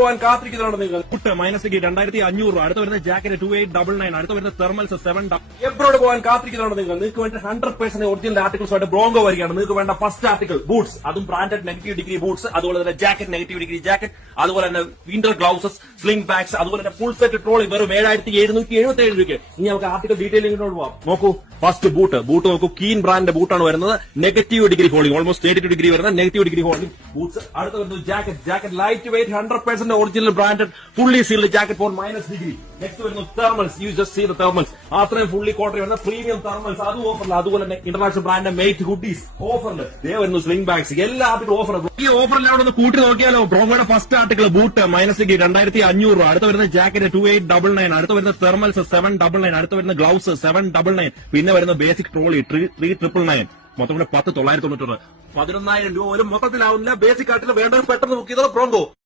പോകാൻ കാത്തിരിക്കുന്നതാണ് നിങ്ങൾ. -500 അടുത്ത വരുന്ന ജാക്കറ്റ് 2899, അടുത്ത വരുന്ന തെർമൽസ് 7. എബ്രോഡ് പോകാൻ കാത്തിരിക്കുന്നതാണ് നിങ്ങൾ. നിങ്ങൾക്ക് വേണ്ട 100% ഒറിജിനൽ ആർട്ടിക്കിൾസ് ആയിട്ട് ബ്രോങ്കോ വരികയാണ്. നിങ്ങൾക്ക് വേണ്ട ഫസ്റ്റ് ആർട്ടിക്കിൾ ബൂട്ട്സ്, അതും ബ്രാൻഡഡ് നെഗറ്റീവ് ഡിഗ്രി ബൂട്ട്സ്, അതുപോലെ തന്നെ ജാക്കറ്റ് നെഗറ്റീവ് ഡിഗ്രി ജാക്കറ്റ്, അതുപോലെ തന്നെ വിന്റർ ഗ്ലൗസസ്, സ്ലിംഗ് ബാഗ്സ്, അതുപോലെ തന്നെ ഫുൾ സെറ്റ് ട്രോളി വെറും 7777 രൂപയ്ക്ക്. ഇനി നമുക്ക് ആർട്ടിക്കൽ ഡീറ്റെയിലിംഗിനോട് പോവാം. നോക്കൂ, ഫസ്റ്റ് ബൂട്ട് നോക്കൂ, കീൻ ബ്രാൻഡിന്റെ ബൂട്ടാണ് വരുന്നത്. Negative degree holding, almost 32 degree വരുന്ന നെഗറ്റീവ് ഡിഗ്രി ഹോൾഡിംഗ് ബൂട്ട്സ്. അടുത്ത വരുന്നത് jacket light weight 100% original branded fully sealed jacket four -degree. Next വരുന്നു thermals. You just see the thermals. അത്രയും ഫുള്ളി കോട്ടൺ വരുന്ന premium thermals, അതും ഓഫറിൽ. അതുപോലെ തന്നെ ഇന്റർനാഷണൽ ബ്രാൻഡ് മെയ്റ്റ് ഹുഡീസ് ഓഫറിൽ. ദേ വരുന്നു സ്ലിംഗ് ബാഗ്സ്, എല്ലാ ആർട്ടിക്കലും ഓഫർ. ഈ ഓഫറിൽ അവിടെ ഒന്ന് കൂട്ടി നോക്കിയാലോ. ബ്രോങ്കോയുടെ ഫസ്റ്റ് ആർട്ടിക്കിൾ ബൂട്ട് -degree 2500, അടുത്ത വരുന്ന ജാക്കറ്റ് 2899, അടുത്ത വരുന്ന തെർമൽസ് 799, അടുത്ത വരുന്ന ഗ്ലൗസ് 799, പിന്നെ വരുന്ന ബേസിക് ട്രോളി 3999. മൊത്തം 10,990. 11,000 രൂപ പോലും മൊത്തത്തിലാവില്ല. ബേസിക് ആർട്ടിക്കൽ വേണ്ടത് പെട്ടെന്ന് ബുക്ക് ചെയ്തോ ബ്രോങ്കോ.